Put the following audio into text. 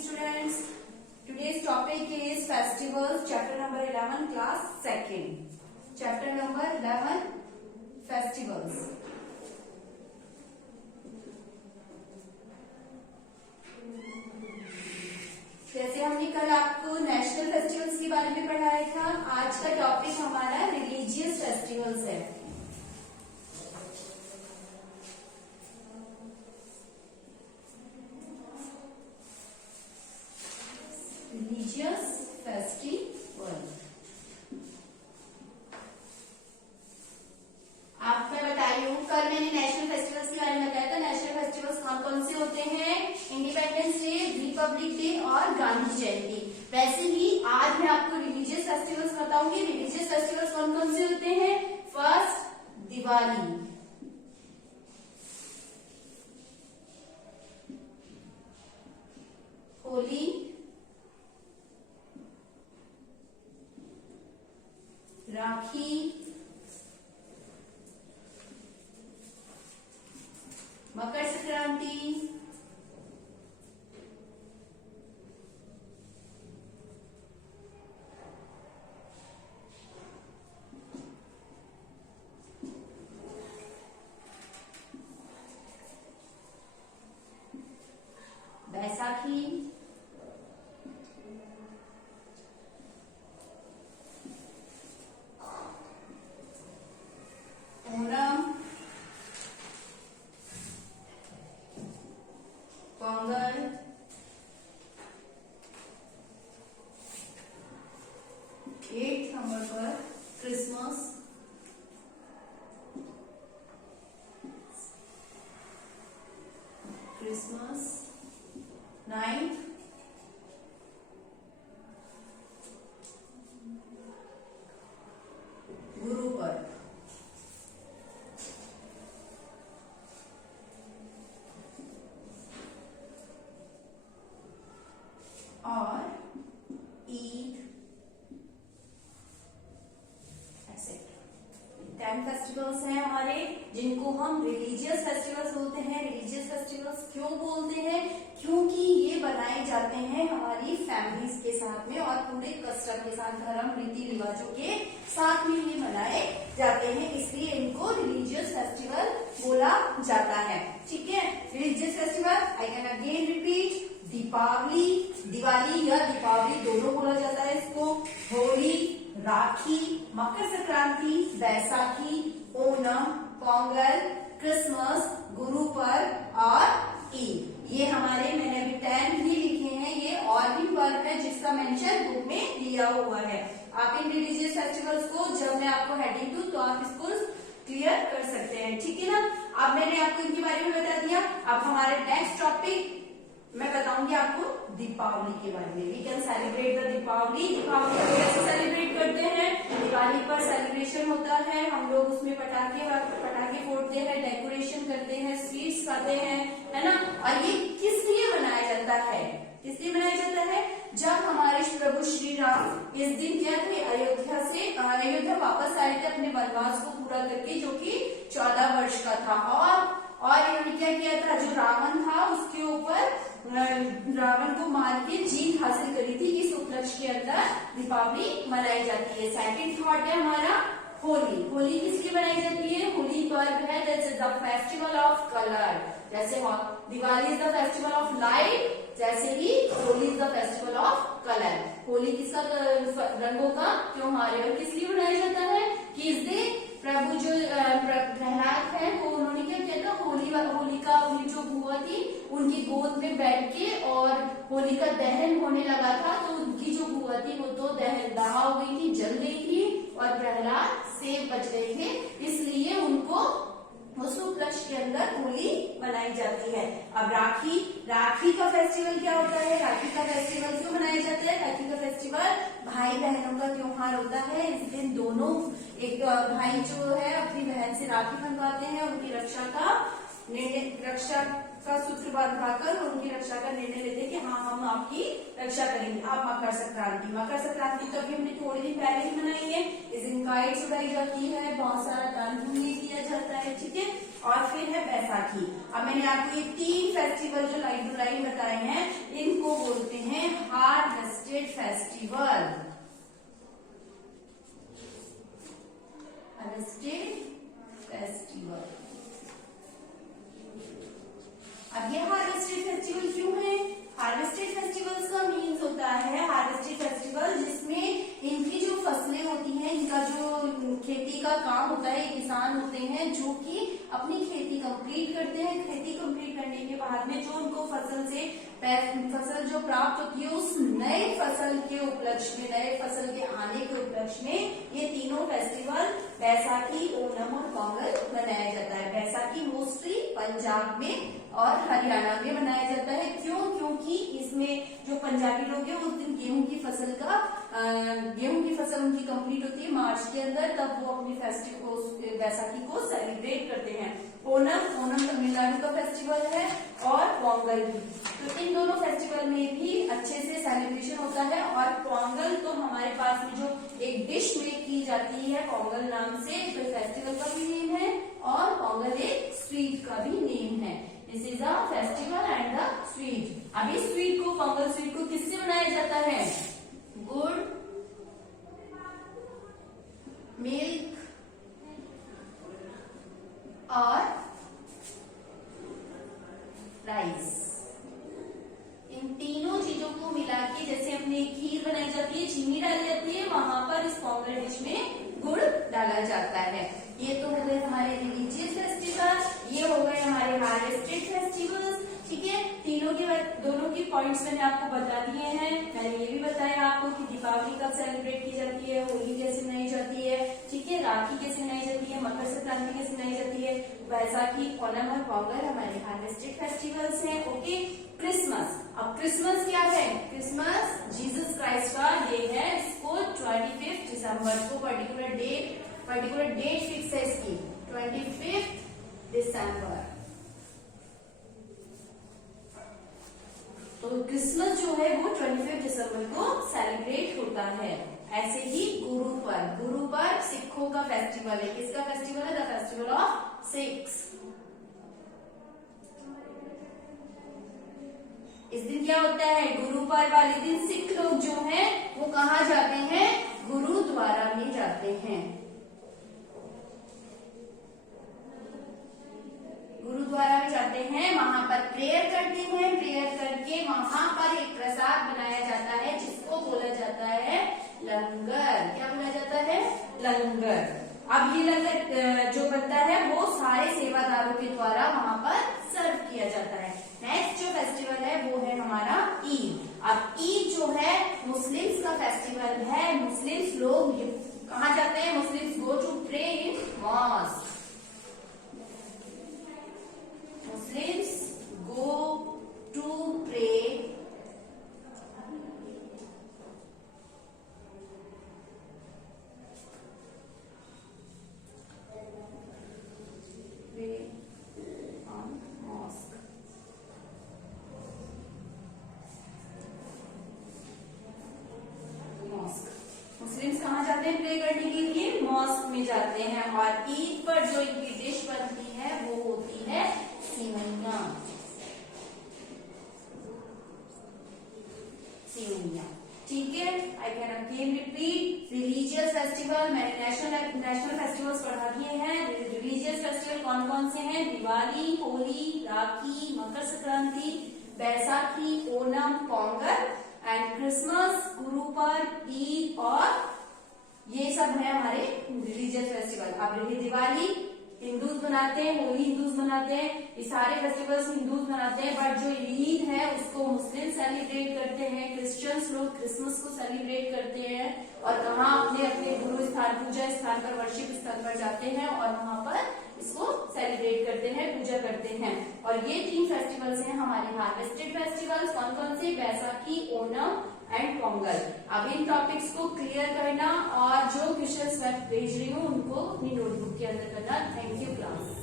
students. Today's topic is festivals, chapter number 11, class 2nd. Chapter number 11, festivals. जैसे हमने कल आपको नेशनल फेस्टिवल्स के बारे में पढ़ाया था, आज का टॉपिक हमारा रिलीजियस फेस्टिवल्स है. Religious festival. आप मैं बताई हूँ, कल मैंने नेशनल फेस्टिवल्स के बारे में बताया था. नेशनल फेस्टिवल्स कौन कौन से होते हैं? इंडिपेंडेंस डे, रिपब्लिक डे और गांधी जयंती. वैसे ही आज मैं आपको रिलीजियस फेस्टिवल्स बताऊंगी. रिलीजियस फेस्टिवल्स कौन कौन से होते हैं? फर्स्ट, दिवाली. होली, राखी, मकर संक्रांति, बैसाखी, ओणम, पोंगल, 8 नंबर पर क्रिसमस, क्रिसमस 9th गुरु पर्व. और ईद, एक्सेट्रा. 10 फेस्टिवल्स हैं हमारे, जिनको हम रिलीजियस फेस्टिवल्स बोलते हैं. रिलीजियस फेस्टिवल्स क्यों बोलते हैं? क्योंकि ये बनाए जाते हैं हमारी फैमिलीज के साथ में और पूरे कस्टम के साथ, धर्म रीति रिवाजों के साथ में ये मनाए जाते हैं, इसलिए इनको रिलीजियस फेस्टिवल बोला जाता है. ठीक है. Religious festival I can again repeat. Deepavali, Diwali या दीपावली दोनों बोला जाता है इसको. होली, राखी, मकर संक्रांति, बैसाखी, ओणम, पोंगल, क्रिसमस, गुरु पर्व और ईद. ये हमारे, मैंने अभी 10 भी लिखे हैं. ये और भी पर्व है जिसका मेंशन बुक में दिया हुआ है. आप इन रिलीजियस फेस्टिवल्स को जब मैं आपको हेडिंग दूं तो आप इसको क्लियर कर सकते हैं. ठीक है ना. अब मैंने आपको इनके बारे में बता दिया. अब हमारे नेक्स्ट टॉपिक मैं बताऊंगी आपको दीपावली के बारे में. We can celebrate the Deepavali. Deepavali को कैसे सेलिब्रेट करते हैं? दिवाली पर सेलिब्रेशन होता है, हम लोग उसमें पटाखे फोड़ते हैं, डेकोरेशन करते हैं, स्वीट्स खाते हैं, है ना. और ये किस लिए मनाया जाता है? किस लिए मनाया जाता है? जब हमारे प्रभु श्री राम इस दिन क्या थे, अयोध्या वापस आए थे अपने वनवास को पूरा करके, जो कि 14 वर्ष का था. और इन्होंने क्या किया था? जो रावण था उसके ऊपर रावण को मार के जीत हासिल करी थी. इस उपलक्ष्य के अंदर दीपावली मनाई जाती है. सेकंड थॉट है हमारा होली. होली किस लिए मनाई जाती है? होली पर्व है that is the festival of colour. जैसे Diwali is the festival of light, जैसे ही Holi is the festival of colour. Holi किसका? रंगों का त्योहार है. और किस लिए मनाया जाता है? कि इस दिन प्रभु जो प्रहलाद है वो उन्होंने क्या किया था? होलिका जो बुआ थी उनकी गोद में बैठ के और होलिका दहन होने लगा था, तो उनकी जो बुआ थी वो तो दहा हो गई थी, जल गई थी और प्रहलाद से बच गए थे. इसलिए उनको उस उपलक्ष्य के अंदर होली मनाई जाती है. अब राखी. राखी का फेस्टिवल क्या होता है? राखी का फेस्टिवल क्यों मनाया जाता है? राखी का फेस्टिवल भाई बहनों का त्योहार होता है. इस दिन दोनों एक भाई जो है अपनी बहन से राखी बंधवाते हैं, उनकी रक्षा का सूत्र बांधकर उनकी रक्षा का निर्णय लेते हैं कि हाँ हम आपकी रक्षा करेंगे. आप मकर संक्रांति. मकर संक्रांति तो अभी हमने थोड़े दिन पहले ही मनाई है. इस दिन काइट्स उड़ाई जाती है, बहुत सारा दान पुण्य किया जाता है. ठीक है. और फिर है बैसाखी. अब मैंने आपको ये 3 फेस्टिवल जो लाइन टू लाइन बताए हैं, इनको बोलते का काम होता है, ये किसान होते हैं जो कि अपनी खेती कंप्लीट करते हैं। खेती कंप्लीट करने के बाद में जो उनको फसल जो प्राप्त होती है, उस नए फसल के उपलक्ष्य में, नए फसल के आने के उपलक्ष्य में ये तीनों फेस्टिवल बैसाखी, ओणम और पोंगल मनाया जाता है। बैसाखी मोस्टली पंजाब में और हरियाणा में मनाया जाता है। क्यों? क्योंकि इसमें जो पंजाबी लोग हैं उस दिन गेहूं की फसल उनकी कंप्लीट होती है मार्च के अंदर, तब वो अपनी फेस्टिवल को, बैसाखी को सेलिब्रेट करते हैं। ओणम तमिलनाडु का फेस्टिवल है और पोंगल भी, तो इन दोनों फेस्टिवल में भी अच्छे से सेलिब्रेशन होता है। और पोंगल तो हमारे पास में जो एक डिश मेक की जाती है पोंगल नाम से, तो फेस्टिवल का भी नेम है और पोंगल एक स्वीट का भी नेम है। This is a festival and a sweet. अब इस स्वीट को, पोंगल स्वीट को किससे बनाया जाता है? गुड़, मिल्क और राइस, इन तीनों चीजों को मिला के जैसे अपने खीर बनाई जाती है, चीनी डाली जाती है, वहां पर इस पोंगल डिश में गुड़ डाला जाता है। ये तो हो गए हमारे रिलीजियस फेस्टिवल, ये हो गए हमारे हार्वेस्टेड फेस्टिवल्स। ठीक है, दोनों की पॉइंट्स मैंने आपको बता दिए हैं। मैंने ये भी बताया आपको कि दीपावली कब सेलिब्रेट की जाती है, होली कैसे मनाई जाती है, ठीक है, राखी कैसे मनाई जाती है, मकर संक्रांति कैसे मनाई जाती है, बैसाखी, ओणम और पोंगल हमारे हार्वेस्टेड फेस्टिवल्स हैं। Okay, Christmas. अब क्रिसमस क्या है? क्रिसमस जीसस क्राइस्ट का डे है। इसको 25 दिसंबर को पर्टिकुलर डेट फिक्स है इसकी, 25 दिसंबर। तो क्रिसमस जो है वो 25 दिसंबर को सेलिब्रेट होता है। ऐसे ही गुरुपर्व सिखों का फेस्टिवल है। किसका फेस्टिवल है? The festival of Sikhs. इस दिन क्या होता है? गुरुपर्व वाले दिन सिख लोग जो हैं वो कहाँ जाते हैं? गुरुद्वारा में जाते हैं। गुरुद्वारा में जाते हैं, वहां पर प्रेयर करते हैं। प्रेयर करके वहां पर एक प्रसाद बनाया जाता है जिसको बोला जाता है लंगर। क्या बोला जाता है? लंगर। अब ये लंगर जो बनता है वो सारे सेवादारों के द्वारा वहां पर सर्व किया जाता है। नेक्स्ट जो फेस्टिवल है वो है हमारा ईद। अब ईद जो है मुस्लिम्स का फेस्टिवल है। मुस्लिम्स लोग कहाँ जाते हैं? Muslims go to pray in mosque. Muslims go to pray on mosque. Muslims कहाँ जाते हैं प्रे करने के लिए? मॉस्क में जाते हैं। और ईद पर जो इनकी डिश बनती है वो होती है सेवइयां। ठीक है, आई can again repeat. Religious festival, मैंने नेशनल फेस्टिवल्स पढ़ा दिए हैं। रिलीजियस फेस्टिवल कौन कौन से हैं? दिवाली, होली, राखी, मकर संक्रांति, बैसाखी, ओणम, पोंगल एंड क्रिसमस, गुरुपर्व, ईद, और ये सब है हमारे रिलीजियस फेस्टिवल। अब दिवाली हिंदूज मनाते हैं, होली हिंदूज मनाते हैं, ये सारे फेस्टिवल्स हिंदूज मनाते हैं। बट जो ईद है उसको मुस्लिम सेलिब्रेट करते हैं। क्रिश्चियंस लोग क्रिसमस को सेलिब्रेट करते हैं और कहाँ अपने अपने गुरु स्थान, पूजा स्थान पर, वर्शिप स्थान पर जाते हैं और वहां पर इसको सेलिब्रेट करते हैं, पूजा करते हैं। और ये 3 फेस्टिवल्स हैं हमारे हार्वेस्टेड फेस्टिवल्स। कौन कौन से? बैसाखी, ओणम एंड पोंगल। अब इन टॉपिक्स को क्लियर करना और जो क्वेश्चंस मैं भेज रही हूँ उनको अपनी नोटबुक के अंदर करना। Thank you class.